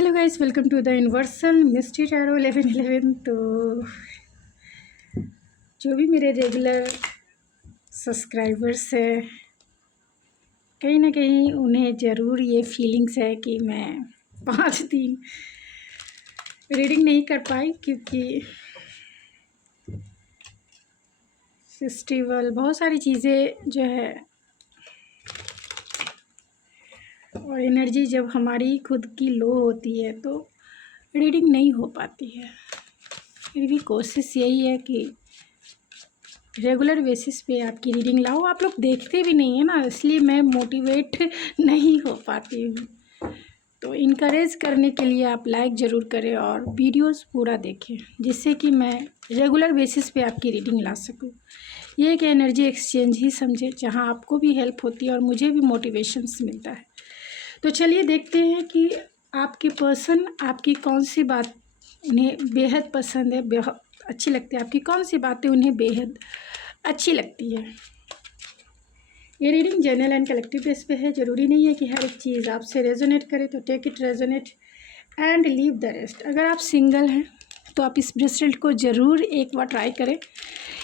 Hello guys, welcome to the universal mystery tarot 1111। तो जो भी मेरे रेगुलर सब्सक्राइबर्स है, कहीं ना कहीं उन्हें ज़रूर ये फीलिंग्स है कि मैं 5 दिन रीडिंग नहीं कर पाई, क्योंकि फेस्टिवल बहुत सारी चीज़ें जो है, और एनर्जी जब हमारी खुद की लो होती है तो रीडिंग नहीं हो पाती है। फिर भी कोशिश यही है कि रेगुलर बेसिस पे आपकी रीडिंग लाओ। आप लोग देखते भी नहीं है ना, इसलिए मैं मोटिवेट नहीं हो पाती हूँ। तो इनकरेज करने के लिए आप लाइक ज़रूर करें और वीडियोस पूरा देखें, जिससे कि मैं रेगुलर बेसिस पे आपकी रीडिंग ला सकूँ। ये एक एनर्जी एक्सचेंज ही समझे, जहाँ आपको भी हेल्प होती है और मुझे भी मोटिवेशंस मिलता है। तो चलिए देखते हैं कि आपके पर्सन, आपकी कौन सी बात उन्हें बेहद पसंद है, बेहद अच्छी लगती है, आपकी कौन सी बातें उन्हें बेहद अच्छी लगती है। ये reading general and collective base पे है। ज़रूरी नहीं है कि हर एक चीज़ आपसे रेजोनेट करे, तो take it resonate and leave the rest. अगर आप सिंगल हैं तो आप इस ब्रेसलेट को ज़रूर एक बार ट्राई करें।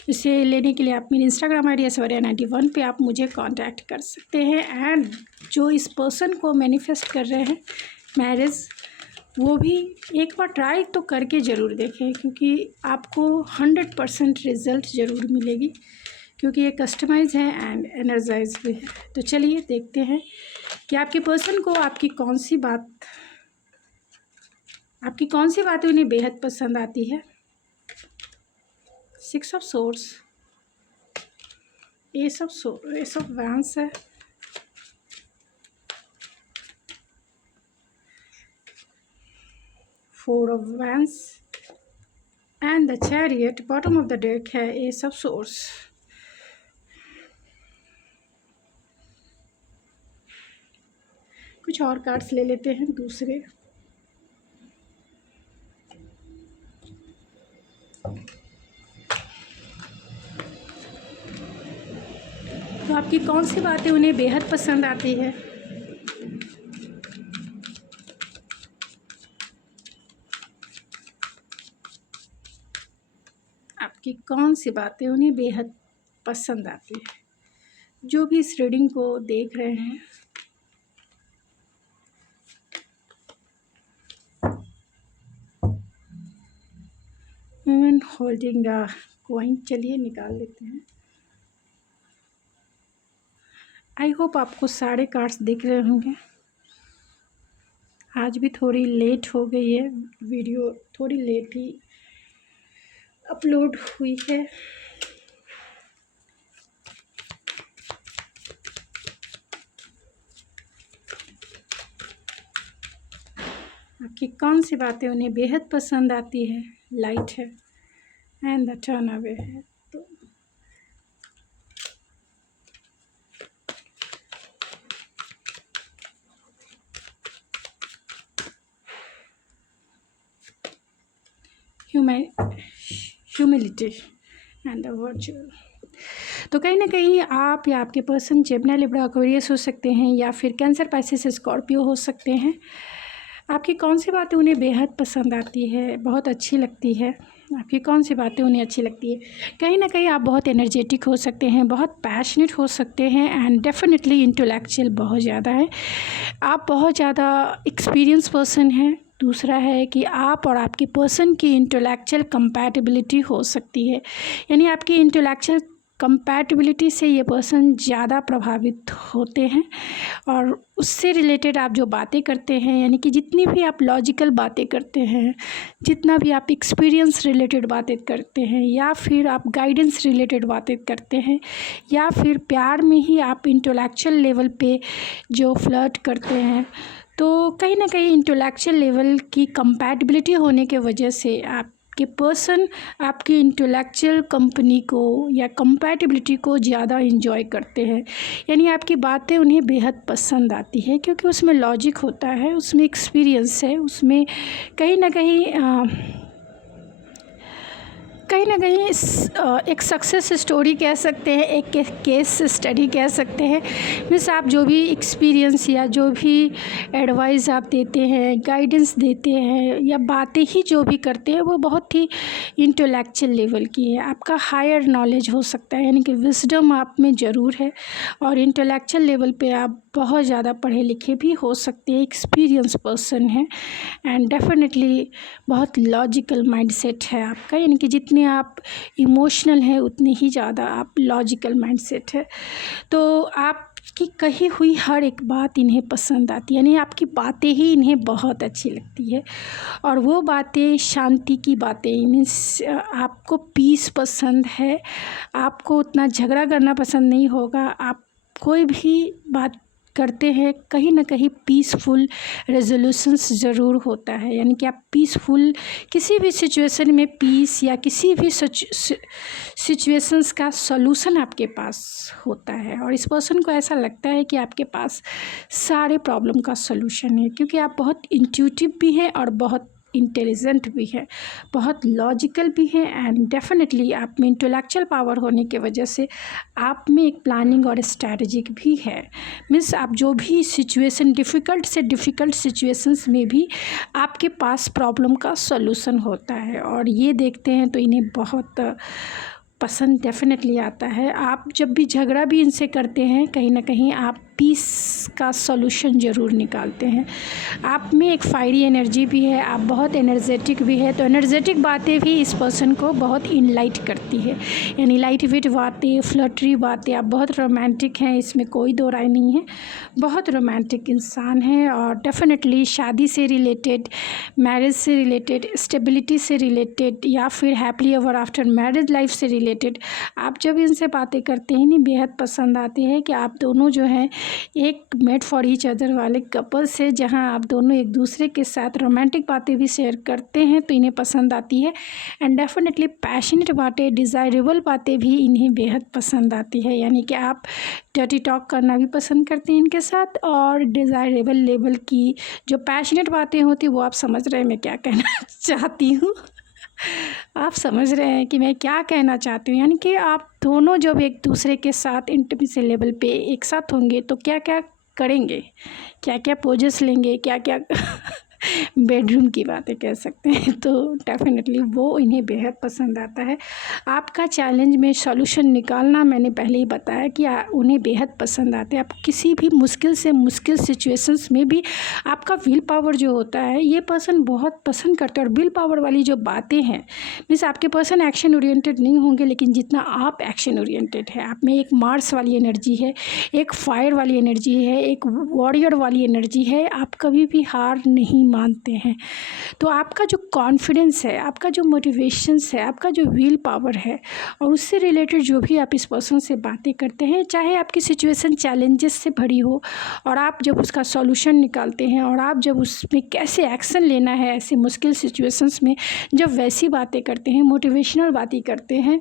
इसे लेने के लिए आप मेरी इंस्टाग्राम आई डी ऐश्वर्या91 पे आप मुझे कांटेक्ट कर सकते हैं। एंड जो इस पर्सन को मैनिफेस्ट कर रहे हैं मैरिज, वो भी एक बार ट्राई तो करके ज़रूर देखें, क्योंकि आपको 100% रिज़ल्ट ज़रूर मिलेगी, क्योंकि ये कस्टमाइज़ है एंड एनर्जाइज भी है। तो चलिए देखते हैं कि आपके पर्सन को आपकी कौन सी बातें उन्हें बेहद पसंद आती है। 6 of swords, ace of wands है, four of wands and the chariot. Bottom of the deck है एस ऑफ सोर्ड्स। कुछ और कार्ड्स ले लेते हैं दूसरे। तो आपकी कौन सी बातें उन्हें बेहद पसंद आती है। आपकी कौन सी बातें उन्हें बेहद पसंद आती है। जो भी इस रीडिंग को देख रहे हैं, होल्डिंग अ कॉइन। चलिए निकाल लेते हैं। आई होप आपको सारे कार्ड्स दिख रहे होंगे। आज भी थोड़ी लेट हो गई है, वीडियो थोड़ी लेट ही अपलोड हुई है। आपकी कौन सी बातें उन्हें बेहद पसंद आती है। लाइट है एंड द टर्न अवे है। तो ह्यूमिलिटी एंड द वर्चुअल। तो कहीं ना कहीं आप या आपके पर्सन जेमिनी, लिब्रा, एक्वेरियस हो सकते हैं, या फिर कैंसर, पाइसेस, स्कॉर्पियो हो सकते हैं। आपकी कौन सी बातें उन्हें बेहद पसंद आती है, बहुत अच्छी लगती है। आपकी कौन सी बातें उन्हें अच्छी लगती है। कहीं ना कहीं आप बहुत एनर्जेटिक हो सकते हैं, बहुत पैशनेट हो सकते हैं एंड डेफिनेटली इंटेलेक्चुअल बहुत ज़्यादा है। आप बहुत ज़्यादा एक्सपीरियंस पर्सन हैं। दूसरा है कि आप और आपके पर्सन की इंटेलेक्चुअल कंपैटिबिलिटी हो सकती है, यानी आपकी इंटेलेक्चुअल कंपैटिबिलिटी से ये पर्सन ज़्यादा प्रभावित होते हैं, और उससे रिलेटेड आप जो बातें करते हैं, यानी कि जितनी भी आप लॉजिकल बातें करते हैं, जितना भी आप एक्सपीरियंस रिलेटेड बातें करते हैं, या फिर आप गाइडेंस रिलेटेड बातें करते हैं, या फिर प्यार में ही आप इंटेलेक्चुअल लेवल पे जो फ्लर्ट करते हैं, तो कहीं ना कहीं इंटेलेक्चुअल लेवल की कंपैटिबिलिटी होने के वजह से आपके पर्सन आपकी इंटेलेक्चुअल कंपनी को या कंपैटिबिलिटी को ज़्यादा इंजॉय करते हैं। यानी आपकी बातें उन्हें बेहद पसंद आती है, क्योंकि उसमें लॉजिक होता है, उसमें एक्सपीरियंस है, उसमें कहीं ना कहीं कहीं ना कहीं एक सक्सेस स्टोरी कह सकते हैं, एक केस स्टडी कह सकते हैं। मीन्स आप जो भी एक्सपीरियंस या जो भी एडवाइस आप देते हैं, गाइडेंस देते हैं या बातें ही जो भी करते हैं वो बहुत ही इंटेलेक्चुअल लेवल की है। आपका हायर नॉलेज हो सकता है, यानी कि विजडम आप में ज़रूर है और इंटेलेक्चुअल लेवल पे आप बहुत ज़्यादा पढ़े लिखे भी हो सकते हैं, एक्सपीरियंस पर्सन है एंड डेफिनेटली बहुत लॉजिकल माइंडसेट है आपका, यानी कि जितने आप इमोशनल हैं उतने ही ज़्यादा आप लॉजिकल माइंडसेट है। तो आपकी कही हुई हर एक बात इन्हें पसंद आती है, यानी आपकी बातें ही इन्हें बहुत अच्छी लगती है और वो बातें शांति की बातें, मीन्स आपको पीस पसंद है, आपको उतना झगड़ा करना पसंद नहीं होगा। आप कोई भी बात करते हैं कहीं ना कहीं पीसफुल रेजोल्यूशंस ज़रूर होता है, यानी कि आप पीसफुल किसी भी सिचुएशन में पीस या किसी भी सिचुएशंस का सॉल्यूशन आपके पास होता है और इस पर्सन को ऐसा लगता है कि आपके पास सारे प्रॉब्लम का सॉल्यूशन है, क्योंकि आप बहुत इंट्यूटिव भी हैं और बहुत इंटेलिजेंट भी है, बहुत लॉजिकल भी है एंड डेफिनेटली आप में इंटेलेक्चुअल पावर होने की वजह से आप में एक प्लानिंग और स्ट्रैटेजिक भी है। मीन्स आप जो भी सिचुएशन डिफ़िकल्ट से डिफ़िकल्ट सिचुएशंस में भी आपके पास प्रॉब्लम का सॉल्यूशन होता है और ये देखते हैं तो इन्हें बहुत पसंद डेफिनेटली आता है। आप जब भी झगड़ा भी इनसे करते हैं कहीं ना कहीं आप पीस का सॉल्यूशन ज़रूर निकालते हैं। आप में एक फायरी एनर्जी भी है, आप बहुत एनर्जेटिक भी है, तो एनर्जेटिक बातें भी इस पर्सन को बहुत इनलाइट करती है, यानी लाइट वेट बातें, फ्लटरी बातें। आप बहुत रोमांटिक हैं, इसमें कोई दो राय नहीं है, बहुत रोमांटिक इंसान है और डेफिनेटली शादी से रिलेटेड, मैरिज से रिलेटेड, स्टेबिलिटी से रिलेटेड या फिर happily ever after marriage life से रिलेटेड आप जब इनसे बातें करते हैं नहीं बेहद पसंद आते हैं कि आप दोनों जो हैं एक मेड फॉर ईच अदर वाले कपल से, जहां आप दोनों एक दूसरे के साथ रोमांटिक बातें भी शेयर करते हैं तो इन्हें पसंद आती है एंड डेफिनेटली पैशनेट बातें, डिज़ायरेबल बातें भी इन्हें बेहद पसंद आती है, यानी कि आप डर्टी टॉक करना भी पसंद करते हैं इनके साथ और डिज़ायरेबल लेवल की जो पैशनेट बातें होती वो आप समझ रहे हैं मैं क्या कहना चाहती हूँ। आप समझ रहे हैं कि मैं क्या कहना चाहती हूँ, यानी कि आप दोनों जब एक दूसरे के साथ इंटीमेसी लेवल पे एक साथ होंगे तो क्या क्या करेंगे, क्या क्या पोजेस लेंगे, क्या क्या बेडरूम की बातें कह सकते हैं, तो डेफिनेटली वो इन्हें बेहद पसंद आता है। आपका चैलेंज में सॉल्यूशन निकालना मैंने पहले ही बताया कि उन्हें बेहद पसंद आता है। आप किसी भी मुश्किल से मुश्किल सिचुएशंस में भी आपका विल पावर जो होता है ये पर्सन बहुत पसंद करते हैं और विल पावर वाली जो बातें हैं, मीन्स आपके पर्सन एक्शन ओरिएंटेड नहीं होंगे लेकिन जितना आप एक्शन ओरिएंटेड है, आप में एक मार्स वाली एनर्जी है, एक फायर वाली एनर्जी है, एक वॉरियर वाली एनर्जी है, आप कभी भी हार नहीं मानते हैं। तो आपका जो कॉन्फिडेंस है, आपका जो मोटिवेशंस है, आपका जो विल पावर है और उससे रिलेटेड जो भी आप इस पर्सन से बातें करते हैं, चाहे आपकी सिचुएशन चैलेंजेस से भरी हो और आप जब उसका सॉल्यूशन निकालते हैं और आप जब उसमें कैसे एक्शन लेना है ऐसी मुश्किल सिचुएशंस में, जब वैसी बातें करते हैं, मोटिवेशनल बातें करते हैं,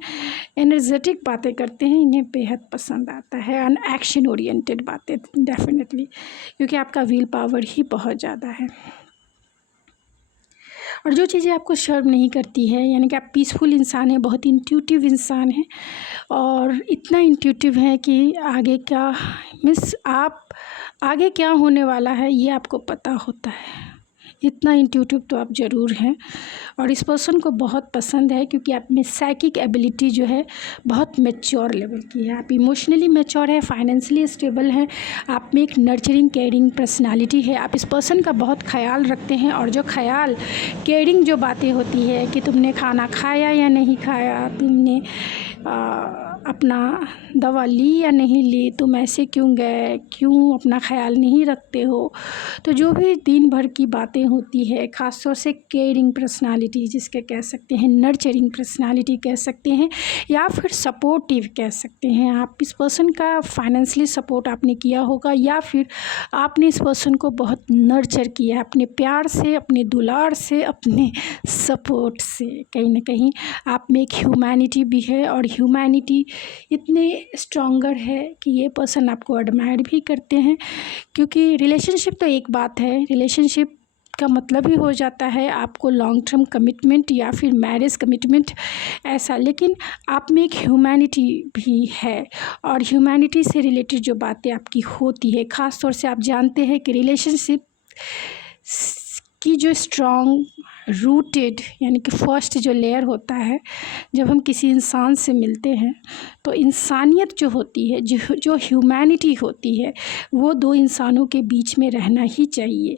एनर्जेटिक बातें करते हैं, इन्हें बेहद पसंद आता है एंड एक्शन ओरिएंटेड बातें डेफिनेटली, क्योंकि आपका विल पावर ही बहुत ज़्यादा है और जो चीज़ें आपको शर्म नहीं करती है, यानी कि आप पीसफुल इंसान हैं, बहुत इंट्यूटिव इंसान हैं और इतना इंट्यूटिव है कि आगे क्या मीन्स आप आगे क्या होने वाला है ये आपको पता होता है, इतना इंट्यूटिव तो आप ज़रूर हैं और इस पर्सन को बहुत पसंद है क्योंकि आप में साइकिक एबिलिटी जो है बहुत मैच्योर लेवल की है। आप इमोशनली मैच्योर है, फाइनेंशियली स्टेबल हैं, आप में एक नर्चरिंग केयरिंग पर्सनालिटी है, आप इस पर्सन का बहुत ख्याल रखते हैं और जो ख्याल केयरिंग जो बातें होती है कि तुमने खाना खाया या नहीं खाया, तुमने अपना दवा ली या नहीं ली, तुम ऐसे क्यों गए, क्यों अपना ख्याल नहीं रखते हो, तो जो भी दिन भर की बातें होती है, ख़ासतौर से केयरिंग पर्सनालिटी जिसके कह सकते हैं, नर्चरिंग पर्सनालिटी कह सकते हैं या फिर सपोर्टिव कह सकते हैं। आप इस पर्सन का फाइनेंशियली सपोर्ट आपने किया होगा या फिर आपने इस पर्सन को बहुत नर्चर किया अपने प्यार से, अपने दुलार से, अपने सपोर्ट से। कहीं ना कहीं आप में एक ह्यूमैनिटी भी है और ह्यूमैनिटी इतने स्ट्रॉन्गर है कि ये पर्सन आपको एडमायर भी करते हैं, क्योंकि रिलेशनशिप तो एक बात है, रिलेशनशिप का मतलब ही हो जाता है आपको लॉन्ग टर्म कमिटमेंट या फिर मैरिज कमिटमेंट ऐसा। लेकिन आप में एक ह्यूमैनिटी भी है, और ह्यूमैनिटी से रिलेटेड जो बातें आपकी होती है, ख़ास तौर से आप जानते हैं कि रिलेशनशिप की जो स्ट्रॉन्ग रूटेड यानी कि फर्स्ट जो लेयर होता है, जब हम किसी इंसान से मिलते हैं तो इंसानियत जो होती है, जो ह्यूमैनिटी होती है, वो दो इंसानों के बीच में रहना ही चाहिए।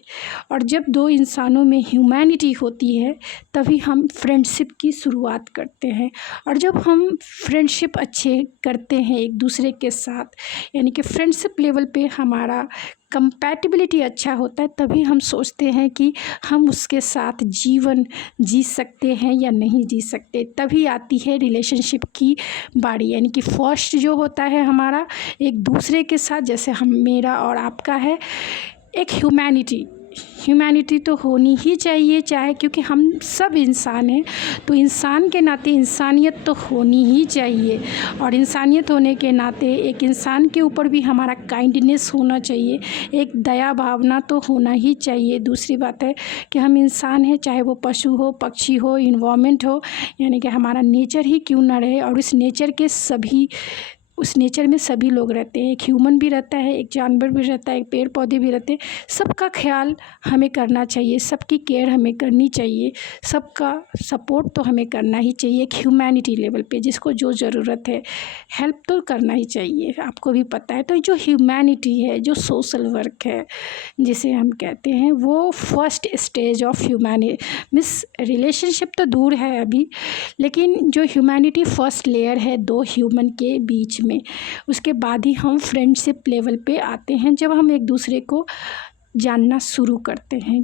और जब दो इंसानों में ह्यूमैनिटी होती है तभी हम फ्रेंडशिप की शुरुआत करते हैं। और जब हम फ्रेंडशिप अच्छे करते हैं एक दूसरे के साथ, यानी कि फ्रेंडशिप लेवल पे हमारा कंपैटिबिलिटी अच्छा होता है, तभी हम सोचते हैं कि हम उसके साथ जीवन जी सकते हैं या नहीं जी सकते। तभी आती है रिलेशनशिप की बारी, यानी कि फर्स्ट जो होता है हमारा एक दूसरे के साथ, जैसे हम मेरा और आपका है, एक ह्यूमैनिटी तो होनी ही चाहिए, चाहे क्योंकि हम सब इंसान हैं तो इंसान के नाते इंसानियत तो होनी ही चाहिए। और इंसानियत होने के नाते एक इंसान के ऊपर भी हमारा काइंडनेस होना चाहिए, एक दया भावना तो होना ही चाहिए। दूसरी बात है कि हम इंसान हैं, चाहे वो पशु हो, पक्षी हो, इन्वायरमेंट हो, यानी कि हमारा नेचर ही क्यों ना रहे, और उस नेचर में सभी लोग रहते हैं। एक ह्यूमन भी रहता है, एक जानवर भी रहता है, एक पेड़ पौधे भी रहते हैं। सबका ख्याल हमें करना चाहिए, सबकी केयर हमें करनी चाहिए, सबका सपोर्ट तो हमें करना ही चाहिए। एक ह्यूमैनिटी लेवल पे जिसको जो ज़रूरत है हेल्प तो करना ही चाहिए, आपको भी पता है। तो जो ह्यूमैनिटी है, जो सोशल वर्क है जिसे हम कहते हैं, वो first stage of humanity means relationship तो दूर है अभी, लेकिन जो ह्यूमैनिटी फर्स्ट लेयर है दो ह्यूमन के बीच में, उसके बाद ही हम फ्रेंडशिप लेवल पे आते हैं, जब हम एक दूसरे को जानना शुरू करते हैं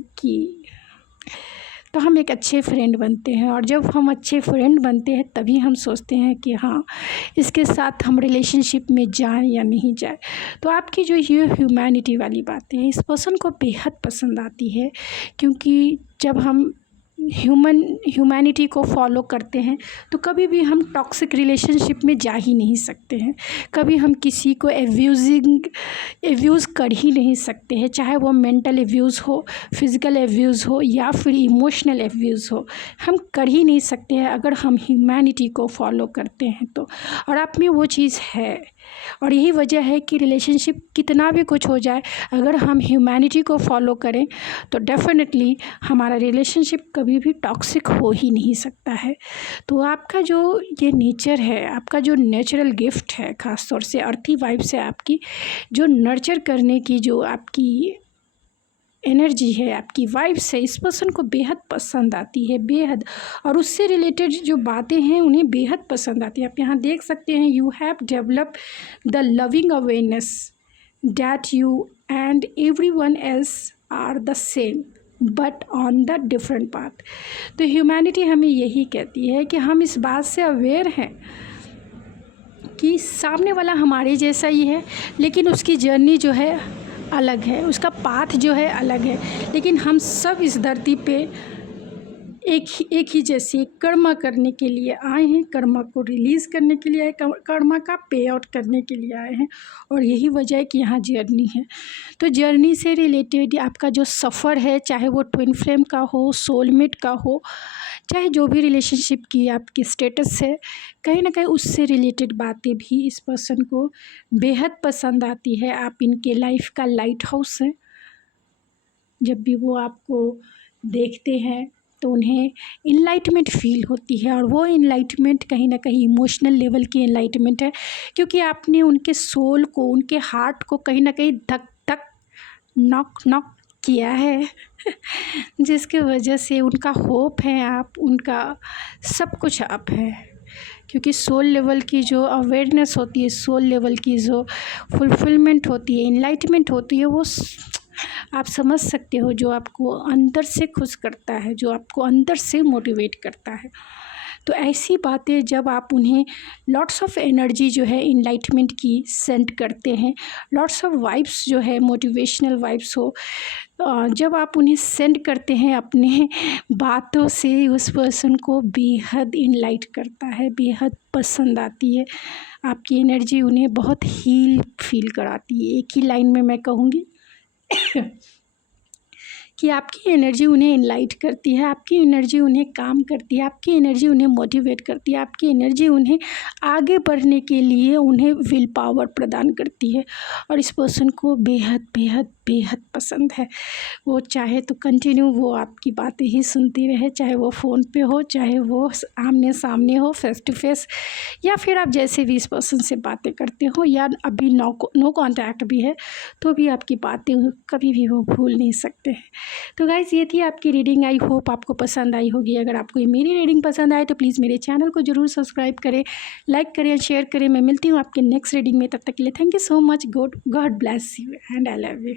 तो हम एक अच्छे फ्रेंड बनते हैं। और जब हम अच्छे फ्रेंड बनते हैं तभी हम सोचते हैं कि हाँ, इसके साथ हम रिलेशनशिप में जाएं या नहीं जाएं। तो आपकी जो ये ह्यूमैनिटी वाली बातें हैं, इस पर्सन को बेहद पसंद आती है, क्योंकि जब हम ह्यूमैनिटी को फॉलो करते हैं तो कभी भी हम टॉक्सिक रिलेशनशिप में जा ही नहीं सकते हैं, कभी हम किसी को एब्यूज़ कर ही नहीं सकते हैं, चाहे वो मेंटल एब्यूज़ हो, फिज़िकल एब्यूज़ हो या फिर इमोशनल एब्यूज़ हो, हम कर ही नहीं सकते हैं अगर हम ह्यूमैनिटी को फॉलो करते हैं तो। और आप में वो चीज़ है, और यही वजह है कि रिलेशनशिप कितना भी कुछ हो जाए, अगर हम ह्यूमैनिटी को फॉलो करें तो डेफिनेटली हमारा रिलेशनशिप कभी भी टॉक्सिक हो ही नहीं सकता है। तो आपका जो ये नेचर है, आपका जो नेचुरल गिफ्ट है, ख़ास तौर से अर्थी वाइब से आपकी जो नर्चर करने की जो आपकी एनर्जी है, आपकी वाइब्स है, इस पर्सन को बेहद पसंद आती है, बेहद। और उससे रिलेटेड जो बातें हैं उन्हें बेहद पसंद आती है। आप यहाँ देख सकते हैं, you have develop the loving awareness that you and everyone else are the same but on the different path. तो ह्यूमैनिटी हमें यही कहती है कि हम इस बात से अवेयर हैं कि सामने वाला हमारे जैसा ही है, लेकिन उसकी जर्नी जो है अलग है, उसका पाथ जो है अलग है, लेकिन हम सब इस धरती पे एक ही जैसे कर्मा करने के लिए आए हैं, कर्मा को रिलीज़ करने के लिए आए, कर्मा का पे आउट करने के लिए आए हैं। और यही वजह है कि यहाँ जर्नी है। तो जर्नी से रिलेटेड आपका जो सफ़र है, चाहे वो ट्विन फ्लेम का हो, सोलमेट का हो, चाहे जो भी रिलेशनशिप की आपकी स्टेटस है, कहीं ना कहीं उससे रिलेटेड बातें भी इस पर्सन को बेहद पसंद आती है। आप इनके लाइफ का लाइट हाउस हैं। जब भी वो आपको देखते हैं तो उन्हें इनलाइटमेंट फील होती है, और वो इनलाइटमेंट कहीं ना कहीं इमोशनल लेवल की इनलाइटमेंट है, क्योंकि आपने उनके सोल को, उनके हार्ट को कहीं ना कहीं धक धक नॉक किया है जिसके वजह से उनका होप है आप, उनका सब कुछ आप है। क्योंकि सोल लेवल की जो अवेयरनेस होती है, सोल लेवल की जो फुलफिलमेंट होती है, इनलाइटमेंट होती है, वो आप समझ सकते हो, जो आपको अंदर से खुश करता है, जो आपको अंदर से मोटिवेट करता है। तो ऐसी बातें जब आप उन्हें लॉट्स ऑफ एनर्जी जो है इनलाइटमेंट की सेंड करते हैं, लॉट्स ऑफ वाइब्स जो है मोटिवेशनल वाइब्स हो, जब आप उन्हें सेंड करते हैं अपने बातों से, उस पर्सन को बेहद इनलाइट करता है, बेहद पसंद आती है। आपकी एनर्जी उन्हें बहुत हील फील कराती है। एक ही लाइन में मैं कहूँगी कि कि आपकी एनर्जी उन्हें इनलाइट करती है, आपकी एनर्जी उन्हें काम करती है, आपकी एनर्जी उन्हें मोटिवेट करती है, आपकी एनर्जी उन्हें आगे बढ़ने के लिए उन्हें विल पावर प्रदान करती है। और इस पर्सन को बेहद बेहद बेहद पसंद है। वो चाहे तो कंटिन्यू वो आपकी बातें ही सुनती रहे, चाहे वो फ़ोन पे हो, चाहे वो आमने सामने हो, फेस टू फेस, या फिर आप जैसे भी इस पर्सन से बातें करते हो, या अभी नो कॉन्टैक्ट भी है तो भी आपकी बातें कभी भी वो भूल नहीं सकते हैं। तो गाइज़ ये थी आपकी रीडिंग। आई होप आपको पसंद आई होगी। अगर आपको ये मेरी रीडिंग पसंद आए तो प्लीज़ मेरे चैनल को ज़रूर सब्सक्राइब करें, लाइक करें, शेयर करें। मैं मिलती हूँ आपके नेक्स्ट रीडिंग में। तब तक के लिए thank you so much. God bless you and I love you.